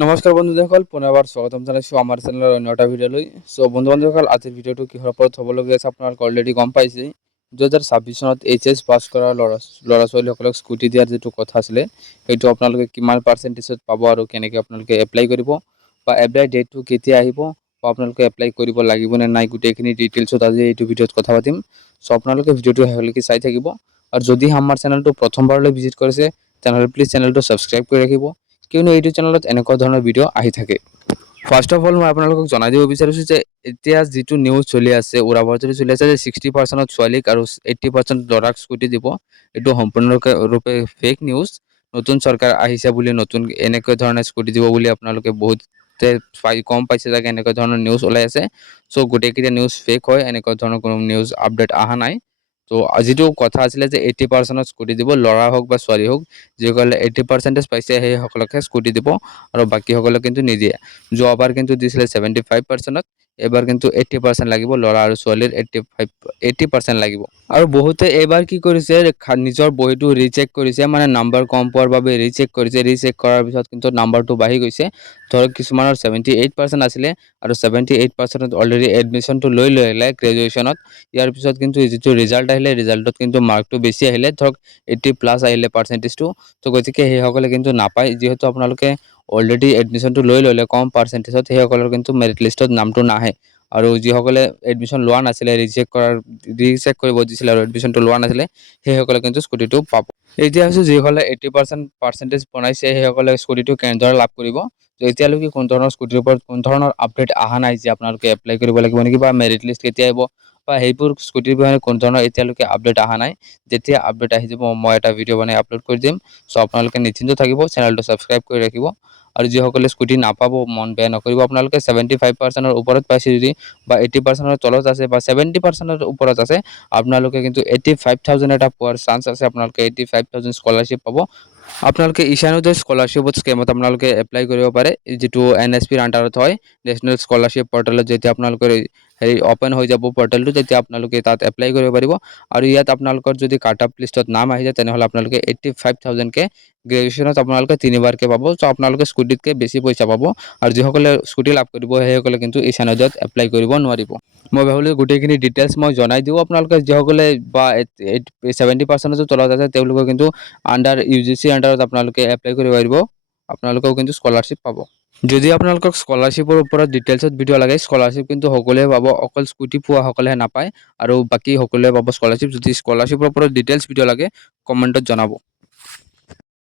নমস্কাৰ বন্ধুসকল, পুনৰবাৰ স্বাগতম জনাইছোঁ আমাৰ চেনেলৰ অন্য এটা ভিডিঅ'লৈ। বন্ধুসকল, আজিৰ ভিডিঅ'টো কিহৰ ওপৰত হ'বলগীয়া আছে আপোনালোকে অলৰেডি গম পাইছেই। 2026 চনত এইচএছ পাছ কৰা ল'ৰা ছোৱালীসকলক স্কুটি দিয়াৰ যিটো কথা আছিলে, সেইটো আপোনালোকে কিমান পাৰ্চেণ্টেজত পাব আৰু কেনেকৈ আপোনালোকে এপ্লাই কৰিব বা এপ্লাই ডেটটো কেতিয়া আহিব বা আপোনালোকে এপ্লাই কৰিব লাগিব নে নাই, গোটেইখিনি ডিটেইলছত আজি এইটো ভিডিঅ'ত কথা পাতিম। চ' আপোনালোকে ভিডিঅ'টো শেষলৈকে চাই থাকিব। আৰু যদি আমাৰ চেনেলটো প্ৰথমবাৰলৈ ভিজিট কৰিছে তেনেহ'লে প্লিজ চেনেলটো ছাবস্ক্ৰাইব কৰি ৰাখিব, কিয়নো এইটো চেনেলত এনেকুৱা ধৰণৰ ভিডিঅ' আহি থাকে। ফাৰ্ষ্ট অফ অল মই আপোনালোকক জনাই দিব বিচাৰিছোঁ যে এতিয়া যিটো নিউজ চলি আছে, উৰাবাতৰি চলি আছে যে 60% ছোৱালীক আৰু 80% ল'ৰাক স্কুটি দিব, এইটো সম্পূৰ্ণৰূপে ফেক নিউজ। নতুন চৰকাৰ আহিছে বুলি নতুন এনেকুৱা ধৰণে স্কুটি দিব বুলি আপোনালোকে বহুতে গম পাইছে চাগে, এনেকুৱা ধৰণৰ নিউজ ওলাই আছে। চ' গোটেইকেইটা নিউজ ফেক হয়, এনেকুৱা ধৰণৰ কোনো নিউজ আপডেট অহা নাই। ত' যিটো কথা আছিলে যে 80% স্কুটি দিব, ল'ৰা হওক বা ছোৱালী হওক, যিসকলে 80% পাইছে সেইসকলকহে স্কুটি দিব আৰু বাকীসকলে কিন্তু নিদিয়ে। যোৱাবাৰ কিন্তু দিছিলে 75%, এইবাৰ কিন্তু 80% লাগিব, ল'ৰা আৰু ছোৱালীৰ 80% লাগিব। আৰু বহুতে এইবাৰ কি কৰিছে, নিজৰ বহীটো ৰিচেক কৰিছে, মানে নাম্বাৰ কম পোৱাৰ বাবে ৰিচেক কৰিছে। ৰিচেক কৰাৰ পিছত কিন্তু নাম্বাৰটো বাঢ়ি গৈছে। ধৰক কিছুমানৰ 78% আছিলে আৰু 78% অলৰেডি এডমিশ্যনটো লৈ আহিলে গ্ৰেজুৱেশ্যনত। ইয়াৰ পিছত কিন্তু যিটো ৰিজাল্ট আহিলে, ৰিজাল্টত কিন্তু মাৰ্কটো বেছি আহিলে, ধৰক 80+ আহিলে পাৰ্চেণ্টেজটো। ত' গতিকে সেইসকলে কিন্তু নাপায়, যিহেতু আপোনালোকে অলৰেডি এডমিশ্যনটো লৈ ল'লে কম পাৰ্চেণ্টেজত, সেইসকলৰ কিন্তু মেৰিট লিষ্টত নামটো নাহে। আৰু যিসকলে এডমিশ্যন লোৱা নাছিলে, ৰিচেক কৰিব দিছিলে আৰু এডমিশ্যনটো লোৱা নাছিলে, সেইসকলে কিন্তু স্কুটিটো পাব। এতিয়া হৈছে যিসকলে 80% পাৰ্চেণ্টেজ বনাইছে সেইসকলে স্কুটিটো কেনেদৰে লাভ কৰিব। ত' এতিয়ালৈকে কোনো ধৰণৰ স্কুটিৰ ওপৰত কোনো ধৰণৰ আপডেট অহা নাই যে আপোনালোকে এপ্লাই কৰিব লাগিব নেকি বা মেৰিট লিষ্ট কেতিয়া আহিব বা সেইবোৰ স্কুটিৰ বিষয়ে কোনো ধৰণৰ এতিয়ালৈকে আপডেট অহা নাই। যেতিয়া আপডেট আহি যাব মই এটা ভিডিঅ' বনাই আপলোড কৰি দিম। চ' আপোনালোকে নিশ্চিন্ত থাকিব, চেনেলটো ছাবস্ক্ৰাইব কৰি ৰাখিব। আৰু যিসকলে স্কুটি নাপাব, মন বেয়া নকৰিব, আপোনালোকে 75%ৰ ওপৰত পাইছে যদি বা 80%ৰ তলত আছে বা 70%ৰ ওপৰত আছে, আপোনালোকে কিন্তু 85,000 এটা পোৱাৰ চান্স আছে। আপোনালোকে 85,000 স্কলাৰশ্বিপ পাব। আপোনালোকে ঈশানোদয় স্কলাৰশ্বিপত স্কিমত আপোনালোকে এপ্লাই কৰিব পাৰে, যিটো NSPৰ আণ্ডাৰত হয়, নেশ্যনেল স্কলাৰশ্বিপ পৰ্টেলত। যেতিয়া আপোনালোকৰ অ'পেন হৈ যাব পৰ্টেলটো, তেতিয়া আপোনালোকে তাত এপ্লাই কৰিব পাৰিব। আৰু ইয়াত আপোনালোকৰ যদি কাট অফ লিষ্টত নাম আহি যায় তেনেহ'লে আপোনালোকে 85,000কে গ্ৰেজুৱেশ্যনত আপোনালোকে 3বাৰকৈ পাব। চ' আপোনালোকে স্কুটিতকৈ বেছি পইচা পাব। আৰু যিসকলে স্কুটি লাভ কৰিব সেইসকলে কিন্তু ঈশানোদয়ত এপ্লাই কৰিব নোৱাৰিব। মই ভাবিলোঁ গোটেইখিনি ডিটেইলছ মই জনাই দিওঁ। আপোনালোকে যিসকলে বা 70%ৰ তলত আছে তেওঁলোকে কিন্তু আণ্ডাৰ UGC আণ্ডাৰত আপোনালোকে এপ্লাই কৰিব পাৰিব, আপোনালোকেও কিন্তু স্কলাৰশ্বিপ পাব। যদি আপোনালোকক স্কলাৰশ্বিপৰ ওপৰত ডিটেইলছত ভিডিঅ' লাগে, স্কলাৰশ্বিপ কিন্তু সকলোৱে পাব, অকল স্কুটি পোৱাসকলেহে নাপায় আৰু বাকী সকলোৱে পাব স্কলাৰশ্বিপ। যদি স্কলাৰশ্বিপৰ ওপৰত ডিটেইলছ ভিডিঅ' লাগে কমেণ্টত জনাব।